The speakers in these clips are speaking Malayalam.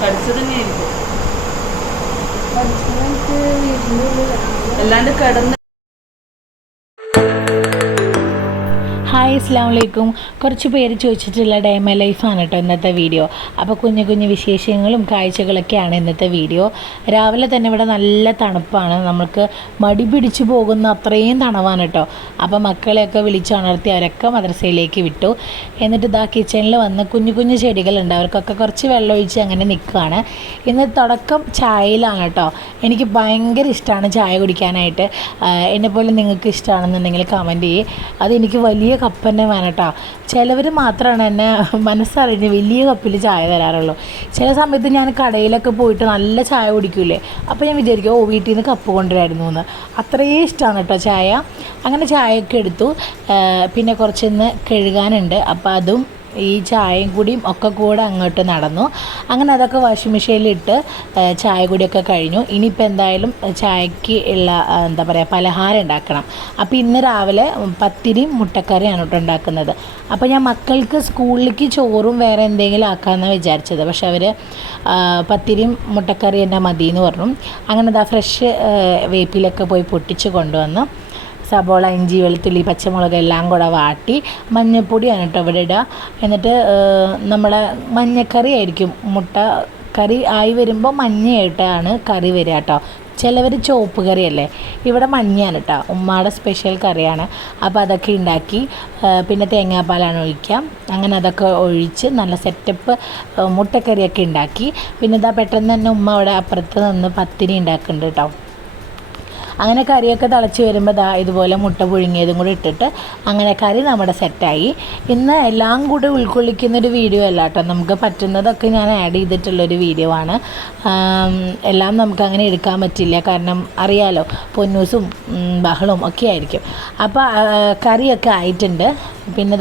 കടിച്ചത് തന്നെയായിരിക്കും. അല്ലാണ്ട് കിടന്ന്. ഹായ് അസ്സലാമു അലൈക്കും. കുറച്ച് പേര് ചോദിച്ചിട്ടുള്ള ഡേ മൈ ലൈഫാണ് കേട്ടോ ഇന്നത്തെ വീഡിയോ. അപ്പോൾ കുഞ്ഞു കുഞ്ഞു വിശേഷങ്ങളും കാഴ്ചകളൊക്കെയാണ് ഇന്നത്തെ വീഡിയോ. രാവിലെ തന്നെ ഇവിടെ നല്ല തണുപ്പാണ്, നമുക്ക് മടി പിടിച്ചു പോകുന്ന അത്രയും തണവാണ് കേട്ടോ. അപ്പോൾ മക്കളെയൊക്കെ വിളിച്ചുണർത്തി അവരൊക്കെ മദ്രസയിലേക്ക് വിട്ടു. എന്നിട്ട് ഇതാ കിച്ചണിൽ വന്ന് കുഞ്ഞു കുഞ്ഞു ചെടികളുണ്ട്, അവർക്കൊക്കെ കുറച്ച് വെള്ളം ഒഴിച്ച് അങ്ങനെ നിൽക്കുകയാണ്. ഇന്ന് തുടക്കം ചായയിലാണ് കേട്ടോ. എനിക്ക് ഭയങ്കര ഇഷ്ടമാണ് ചായ കുടിക്കാനായിട്ട്. എന്നെപ്പോലെ നിങ്ങൾക്ക് ഇഷ്ടമാണെന്നുണ്ടെങ്കിൽ കമൻറ്റ് ചെയ്യേ. അതെനിക്ക് വലിയ കപ്പ് തന്നെ വേണം കേട്ടോ. ചിലവർ മാത്രമാണ് എന്നെ മനസ്സറിഞ്ഞ് വലിയ കപ്പിൽ ചായ തരാറുള്ളൂ. ചില സമയത്ത് ഞാൻ കടയിലൊക്കെ പോയിട്ട് നല്ല ചായ കുടിക്കൂലേ, അപ്പോൾ ഞാൻ വിചാരിക്കും വീട്ടിൽ നിന്ന് കപ്പ് കൊണ്ടുവരായിരുന്നു എന്ന്. അത്രയും ഇഷ്ടമാണ് കേട്ടോ ചായ. അങ്ങനെ ചായയൊക്കെ എടുത്തു. പിന്നെ കുറച്ചൊന്ന് കഴുകാനുണ്ട്, അപ്പോൾ അതും ഈ ചായയും കൂടിയും ഒക്കെ കൂടെ അങ്ങോട്ട് നടന്നു. അങ്ങനെ അതൊക്കെ വാഷിംഗ് മെഷീനിലിട്ട് ചായ കൂടിയൊക്കെ കഴിഞ്ഞു. ഇനിയിപ്പോൾ എന്തായാലും ചായക്ക് ഉള്ള എന്താ പറയുക പലഹാരം ഉണ്ടാക്കണം. അപ്പോൾ ഇന്ന് രാവിലെ പത്തിരിയും മുട്ടക്കറിയാണ് കേട്ടോ ഉണ്ടാക്കുന്നത്. അപ്പോൾ ഞാൻ മക്കൾക്ക് സ്കൂളിലേക്ക് ചോറും വേറെ എന്തെങ്കിലും ആക്കാമെന്നാണ് വിചാരിച്ചത്. പക്ഷെ അവർ പത്തിരിയും മുട്ടക്കറി തന്നെ മതിയെന്ന് പറഞ്ഞു. അങ്ങനെ അതാ ഫ്രഷ് വേപ്പിലൊക്കെ പോയി പൊട്ടിച്ച് കൊണ്ടുവന്നു. സബോള, ഇഞ്ചി, വെളുത്തുള്ളി, പച്ചമുളക് എല്ലാം കൂടെ വാട്ടി മഞ്ഞൾപ്പൊടിയാണ് കേട്ടോ ഇവിടെ ഇടുക. എന്നിട്ട് നമ്മളെ മഞ്ഞക്കറി ആയിരിക്കും, മുട്ട കറി ആയി വരുമ്പോൾ മഞ്ഞയായിട്ടാണ് കറി വരിക കേട്ടോ. ചിലവർ ചുവപ്പ് കറിയല്ലേ, ഇവിടെ മഞ്ഞയാണ് കേട്ടോ. ഉമ്മയുടെ സ്പെഷ്യൽ കറിയാണ്. അപ്പോൾ അതൊക്കെ ഉണ്ടാക്കി. പിന്നെ തേങ്ങാപ്പാലാണ് ഒഴിക്കുക. അങ്ങനെ അതൊക്കെ ഒഴിച്ച് നല്ല സെറ്റപ്പ് മുട്ടക്കറിയൊക്കെ ഉണ്ടാക്കി. പിന്നെ ഇതാ പെട്ടെന്ന് തന്നെ ഉമ്മ അവിടെ അപ്പുറത്ത് നിന്ന് പത്തിരി ഉണ്ടാക്കുന്നുണ്ട് കേട്ടോ. അങ്ങനെ കറിയൊക്കെ തിളച്ച് വരുമ്പോൾ ഇതുപോലെ മുട്ട പുഴുങ്ങിയതും കൂടി ഇട്ടിട്ട് അങ്ങനെ കറി നമ്മുടെ സെറ്റായി. ഇന്ന് എല്ലാം കൂടി ഉൾക്കൊള്ളിക്കുന്നൊരു വീഡിയോ അല്ല കേട്ടോ, നമുക്ക് പറ്റുന്നതൊക്കെ ഞാൻ ആഡ് ചെയ്തിട്ടുള്ളൊരു വീഡിയോ ആണ്. എല്ലാം നമുക്ക് അങ്ങനെ എടുക്കാൻ പറ്റില്ല, കാരണം അറിയാലോ പൊന്നൂസും ബഹളവും ഒക്കെ ആയിരിക്കും. അപ്പോൾ കറിയൊക്കെ ആയിട്ടുണ്ട്. പിന്നെ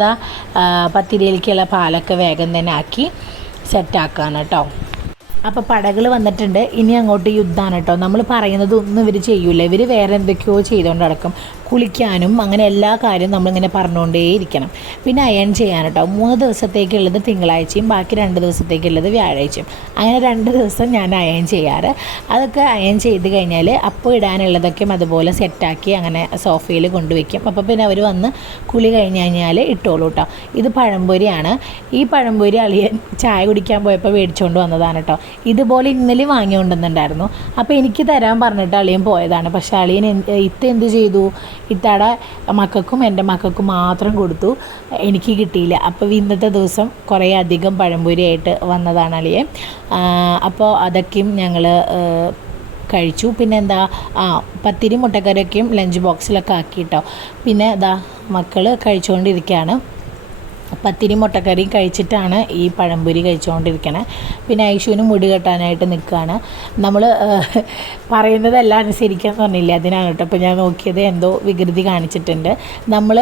പത്തിരിയിലേക്കുള്ള പാലൊക്കെ വേഗം തന്നെ ആക്കി സെറ്റാക്കാണ് കേട്ടോ. അപ്പോൾ പടകൾ വന്നിട്ടുണ്ട്. ഇനി അങ്ങോട്ട് യുദ്ധമാണ് കേട്ടോ. നമ്മൾ പറയുന്നത് ഒന്നും ഇവർ ചെയ്യൂല, ഇവർ വേറെ എന്തൊക്കെയോ ചെയ്തുകൊണ്ട് നടക്കും. കുളിക്കാനും അങ്ങനെ എല്ലാ കാര്യവും നമ്മളിങ്ങനെ പറഞ്ഞുകൊണ്ടേയിരിക്കണം. പിന്നെ അയൺ ചെയ്യാൻ കേട്ടോ. 3 ദിവസത്തേക്കുള്ളത് തിങ്കളാഴ്ചയും ബാക്കി 2 ദിവസത്തേക്കുള്ളത് വ്യാഴാഴ്ചയും. അങ്ങനെ 2 ദിവസം ഞാൻ അയൺ ചെയ്യാറ്. അതൊക്കെ അയൺ ചെയ്ത് കഴിഞ്ഞാൽ അപ്പോൾ ഇടാനുള്ളതൊക്കെ അതുപോലെ സെറ്റാക്കി അങ്ങനെ സോഫയിൽ കൊണ്ടുവയ്ക്കും. അപ്പോൾ പിന്നെ അവർ വന്ന് കുളി കഴിഞ്ഞ് കഴിഞ്ഞാൽ ഇട്ടോളൂ കേട്ടോ. ഇത് പഴംപൊരിയാണ്. ഈ പഴംപൊരി അളിയൻ ചായ കുടിക്കാൻ പോയപ്പോൾ മേടിച്ചുകൊണ്ട് വന്നതാണ് കേട്ടോ. ഇതുപോലെ ഇന്നലെ വാങ്ങിക്കൊണ്ടുവന്നിട്ടുണ്ടായിരുന്നു. അപ്പോൾ എനിക്ക് തരാൻ പറഞ്ഞിട്ട് അളിയൻ പോയതാണ്. പക്ഷേ അളിയൻ എന്ത് ചെയ്തു, ഇത്തയുടെ മക്കൾക്കും എൻ്റെ മക്കൾക്കും മാത്രം കൊടുത്തു, എനിക്ക് കിട്ടിയില്ല. അപ്പോൾ ഇന്നത്തെ ദിവസം കുറേ അധികം പഴംപൊരിയായിട്ട് വന്നതാണ് അളിയൻ. അപ്പോൾ അതൊക്കെയും ഞങ്ങൾ കഴിച്ചു. പിന്നെ പത്തിരി മുട്ടക്കറിയൊക്കെയും ലഞ്ച് ബോക്സിലൊക്കെ ആക്കിയിട്ടോ. പിന്നെ മക്കൾ കഴിച്ചുകൊണ്ടിരിക്കുകയാണ്. പത്തിരി മുട്ടക്കറിയും കഴിച്ചിട്ടാണ് ഈ പഴംപൊരി കഴിച്ചുകൊണ്ടിരിക്കണേ. പിന്നെ ഐശുവിന് മുടി കെട്ടാനായിട്ട് നിൽക്കുകയാണ്. നമ്മൾ പറയുന്നതെല്ലാം അനുസരിക്കാമെന്ന് പറഞ്ഞില്ലേ, അതിനാണ് കേട്ടോ. അപ്പോൾ ഞാൻ നോക്കിയത് എന്തോ വികൃതി കാണിച്ചിട്ടുണ്ട്. നമ്മൾ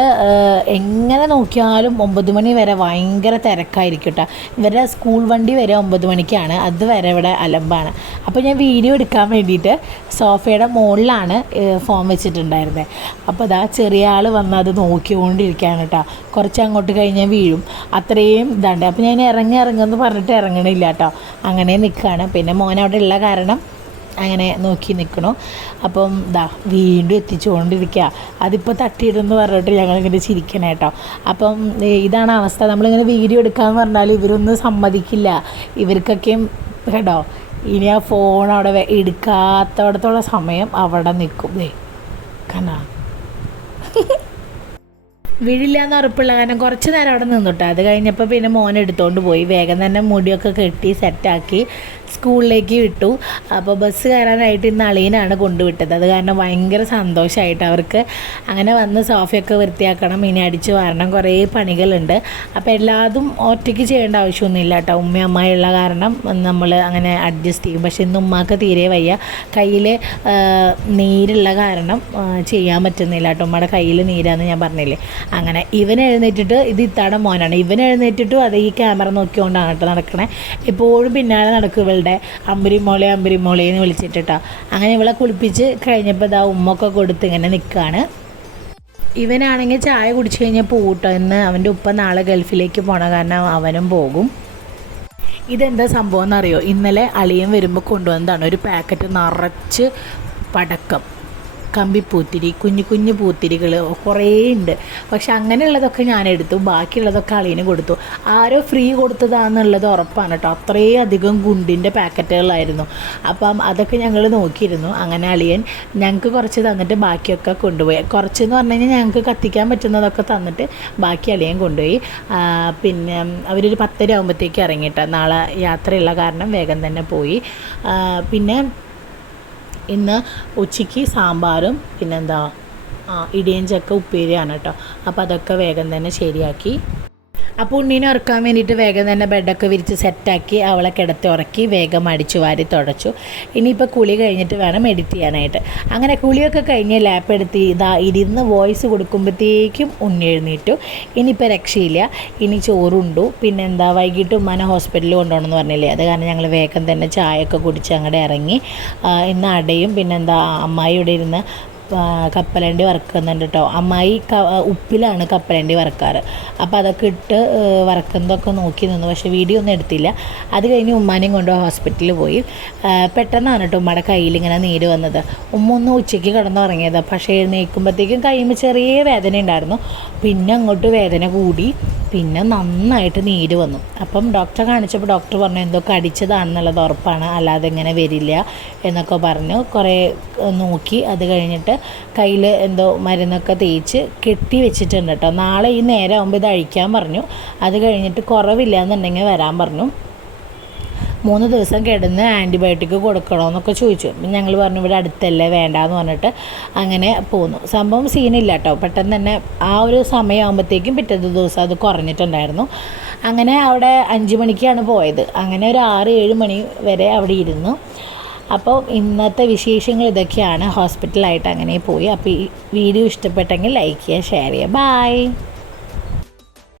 എങ്ങനെ നോക്കിയാലും 9 മണി വരെ ഭയങ്കര തിരക്കായിരിക്കും കേട്ടോ. ഇവരുടെ സ്കൂൾ വണ്ടി വരെ 9 മണിക്കാണ്, അതുവരെ ഇവിടെ അലമ്പാണ്. അപ്പോൾ ഞാൻ വീഡിയോ എടുക്കാൻ വേണ്ടിയിട്ട് സോഫയുടെ മുകളിലാണ് ഫോൺ വെച്ചിട്ടുണ്ടായിരുന്നത്. അപ്പോൾ ചെറിയ ആൾ വന്ന് അത് നോക്കിക്കൊണ്ടിരിക്കുകയാണ് കേട്ടോ. കുറച്ച് അങ്ങോട്ട് കഴിഞ്ഞാൽ വീഴും, അത്രയും ഇതാണ്ട്. അപ്പോൾ ഞാൻ ഇറങ്ങുമെന്ന് പറഞ്ഞിട്ട് ഇറങ്ങണില്ല കേട്ടോ, അങ്ങനെ നിൽക്കുകയാണ്. പിന്നെ മോൻ അവിടെ ഉള്ള കാരണം അങ്ങനെ നോക്കി നിൽക്കണു. അപ്പം വീണ്ടും എത്തിച്ചുകൊണ്ടിരിക്കുക. അതിപ്പോൾ തട്ടിയിടുമെന്ന് പറഞ്ഞിട്ട് ഞങ്ങളിങ്ങനെ ചിരിക്കണേ കേട്ടോ. അപ്പം ഇതാണ് അവസ്ഥ. നമ്മളിങ്ങനെ വീഡിയോ എടുക്കാമെന്ന് പറഞ്ഞാൽ ഇവരൊന്നും സമ്മതിക്കില്ല. ഇവർക്കൊക്കെയും കേട്ടോ ഇനി ആ ഫോൺ അവിടെ എടുക്കാത്തടത്തോളം സമയം അവിടെ നിൽക്കും. കണ്ണാ വീഴില്ല എന്ന് ഉറപ്പുള്ള കാരണം കുറച്ച് നേരം അവിടെ നിന്നിട്ടോ. അത് കഴിഞ്ഞപ്പോൾ പിന്നെ മോൻ എടുത്തുകൊണ്ട് പോയി. വേഗം തന്നെ മുടിയൊക്കെ കെട്ടി സെറ്റാക്കി സ്കൂളിലേക്ക് വിട്ടു. അപ്പോൾ ബസ് കയറാനായിട്ട് ഇന്ന് അളിയനാണ് കൊണ്ടുവിട്ടത്. അത് കാരണം ഭയങ്കര സന്തോഷമായിട്ട് അവർക്ക്. അങ്ങനെ വന്ന് സോഫയൊക്കെ വൃത്തിയാക്കണം, ഇനി അടിച്ചു വാരണം, കുറേ പണികളുണ്ട്. അപ്പോൾ എല്ലാതും ഒറ്റയ്ക്ക് ചെയ്യേണ്ട ആവശ്യമൊന്നുമില്ല കേട്ടോ. ഉമ്മയും അമ്മായുള്ള കാരണം നമ്മൾ അങ്ങനെ അഡ്ജസ്റ്റ് ചെയ്യും. പക്ഷേ ഇന്ന് ഉമ്മാക്ക് തീരെ വയ്യ, കയ്യിൽ നീരുള്ള കാരണം ചെയ്യാൻ പറ്റുന്നില്ല കേട്ടോ. ഉമ്മയുടെ കയ്യിൽ നീരാന്ന് ഞാൻ പറഞ്ഞില്ലേ. അങ്ങനെ ഇവൻ എഴുന്നേറ്റിട്ട്, ഇത് ഇത്താടെ മോനാണ്, ഇവൻ എഴുന്നേറ്റിട്ടും അത് ഈ ക്യാമറ നോക്കിക്കൊണ്ടാണ് കേട്ടോ നടക്കണേ. എപ്പോഴും പിന്നാലെ നടക്കും ഇവളുടെ അമ്പരിമോളെ എന്ന് വിളിച്ചിട്ടാ. അങ്ങനെ ഇവളെ കുളിപ്പിച്ച് കഴിഞ്ഞപ്പോൾ ഉമ്മൊക്കെ കൊടുത്ത് ഇങ്ങനെ നിൽക്കുകയാണ്. ഇവനാണെങ്കിൽ ചായ കുടിച്ച് കഴിഞ്ഞാൽ പോകട്ടോ. ഇന്ന് അവൻ്റെ ഉപ്പ നാളെ ഗൾഫിലേക്ക് പോകണം, കാരണം അവനും പോകും. ഇതെന്താ സംഭവം എന്നറിയോ? ഇന്നലെ അളിയൻ വരുമ്പോൾ കൊണ്ടുവന്നതാണ് ഒരു പാക്കറ്റ് നിറച്ച് പടക്കം, കമ്പിപ്പൂത്തിരി, കുഞ്ഞു കുഞ്ഞു പൂത്തിരികൾ കുറേ ഉണ്ട്. പക്ഷെ അങ്ങനെയുള്ളതൊക്കെ ഞാൻ എടുത്തു, ബാക്കിയുള്ളതൊക്കെ അളിയന് കൊടുത്തു. ആരോ ഫ്രീ കൊടുത്തതാണെന്നുള്ളത് ഉറപ്പാണ് കേട്ടോ. അത്രയും അധികം ഗുണ്ടിൻ്റെ പാക്കറ്റുകളായിരുന്നു. അപ്പം അതൊക്കെ ഞങ്ങൾ നോക്കിയിരുന്നു. അങ്ങനെ അളിയൻ ഞങ്ങൾക്ക് കുറച്ച് തന്നിട്ട് ബാക്കിയൊക്കെ കൊണ്ടുപോയി. കുറച്ചെന്ന് പറഞ്ഞു കഴിഞ്ഞാൽ ഞങ്ങൾക്ക് കത്തിക്കാൻ പറ്റുന്നതൊക്കെ തന്നിട്ട് ബാക്കി അളിയൻ കൊണ്ടുപോയി. പിന്നെ അവരൊരു 10:30 ആകുമ്പോഴത്തേക്ക് ഇറങ്ങിയിട്ട് നാളെ യാത്രയുള്ള കാരണം വേഗം തന്നെ പോയി. പിന്നെ ഇന്ന് ഉച്ചയ്ക്ക് സാമ്പാറും പിന്നെന്താ ഇടിയൻ ചക്ക ഉപ്പേരിയാണ് കേട്ടോ. അപ്പോൾ അതൊക്കെ വേഗം തന്നെ ശരിയാക്കി. അപ്പോൾ ഉണ്ണീനെ ഉറക്കാൻ വേണ്ടിയിട്ട് വേഗം തന്നെ ബെഡൊക്കെ വിരിച്ച് സെറ്റാക്കി അവളെ കിടത്തി ഉറക്കി വേഗം അടിച്ചു വാരി തുടച്ചു. ഇനിയിപ്പോൾ കുളി കഴിഞ്ഞിട്ട് വേണം എഡിറ്റ് ചെയ്യാനായിട്ട്. അങ്ങനെ കുളിയൊക്കെ കഴിഞ്ഞ് ലാപ്പ് എടുത്ത് ഇരുന്ന് വോയിസ് കൊടുക്കുമ്പോഴത്തേക്കും ഉണ്ണി എഴുന്നേറ്റു. ഇനിയിപ്പോൾ രക്ഷയില്ല. ഇനി ചോറുണ്ടു. പിന്നെന്താ വൈകിട്ട് ഉമ്മാനെ ഹോസ്പിറ്റലിൽ കൊണ്ടുപോകണമെന്ന് പറഞ്ഞില്ലേ, അത് കാരണം ഞങ്ങൾ വേഗം തന്നെ ചായയൊക്കെ കുടിച്ച് അങ്ങോട്ട് ഇറങ്ങി. ഇന്ന് അടയും പിന്നെന്താ അമ്മായി ഇവിടെ ഇരുന്ന് കപ്പലണ്ടി വറക്കുന്നുണ്ട് കേട്ടോ. അമ്മായി ഉപ്പിലാണ് കപ്പലണ്ടി വറക്കാറ്. അപ്പോൾ അതൊക്കെ ഇട്ട് വറക്കുന്നതൊക്കെ നോക്കി നിന്നു. പക്ഷേ വീഡിയോ ഒന്നും എടുത്തില്ല. അത് കഴിഞ്ഞ് ഉമ്മാനെയും കൊണ്ട് ഹോസ്പിറ്റലിൽ പോയി. പെട്ടെന്നാണ് കേട്ടോ ഉമ്മയുടെ കയ്യിലിങ്ങനെ നീര് വന്നത്. ഉമ്മ ഒന്ന് ഉച്ചയ്ക്ക് കിടന്നുറങ്ങിയത്. പക്ഷേ എഴുന്നേൽക്കുമ്പോഴത്തേക്കും കയ്യുമ്പോൾ ചെറിയ വേദന ഉണ്ടായിരുന്നു. പിന്നെ അങ്ങോട്ട് വേദന കൂടി, പിന്നെ നന്നായിട്ട് നീര് വന്നു. അപ്പം ഡോക്ടറെ കാണിച്ചപ്പോൾ ഡോക്ടർ പറഞ്ഞു എന്തോ കടിച്ചതാണെന്നുള്ളത് ഉറപ്പാണ്, അല്ലാതെ ഇങ്ങനെ വരില്ല എന്നൊക്കെ പറഞ്ഞു. കുറേ നോക്കി. അത് കഴിഞ്ഞിട്ട് കയ്യിൽ എന്തോ മരുന്നൊക്കെ തേച്ച് കെട്ടി വെച്ചിട്ടുണ്ട് കേട്ടോ. നാളെ ഈ നേരം ആകുമ്പോൾ ഇത് അഴിക്കാൻ പറഞ്ഞു. അത് കഴിഞ്ഞിട്ട് കുറവില്ല എന്നുണ്ടെങ്കിൽ വരാൻ പറഞ്ഞു. 3 ദിവസം കിടന്ന് ആൻറ്റിബയോട്ടിക് കൊടുക്കണമെന്നൊക്കെ ചോദിച്ചു. ഞങ്ങൾ പറഞ്ഞു ഇവിടെ അടുത്തല്ലേ വേണ്ടാന്ന് പറഞ്ഞിട്ട് അങ്ങനെ പോന്നു. സംഭവം സീനില്ല കേട്ടോ. പെട്ടെന്ന് തന്നെ ആ ഒരു സമയമാകുമ്പോഴത്തേക്കും പിറ്റത്തെ ദിവസം അത് കുറഞ്ഞിട്ടുണ്ടായിരുന്നു. അങ്ങനെ അവിടെ 5 മണിക്കാണ് പോയത്. അങ്ങനെ ഒരു 6-7 മണി വരെ അവിടെ ഇരുന്നു. അപ്പോൾ ഇന്നത്തെ വിശേഷങ്ങൾ ഇതൊക്കെയാണ്. ഹോസ്പിറ്റലായിട്ട് അങ്ങനെ പോയി. അപ്പോൾ ഈ വീഡിയോ ഇഷ്ടപ്പെട്ടെങ്കിൽ ലൈക്ക് ചെയ്യുക, ഷെയർ ചെയ്യുക. ബൈ.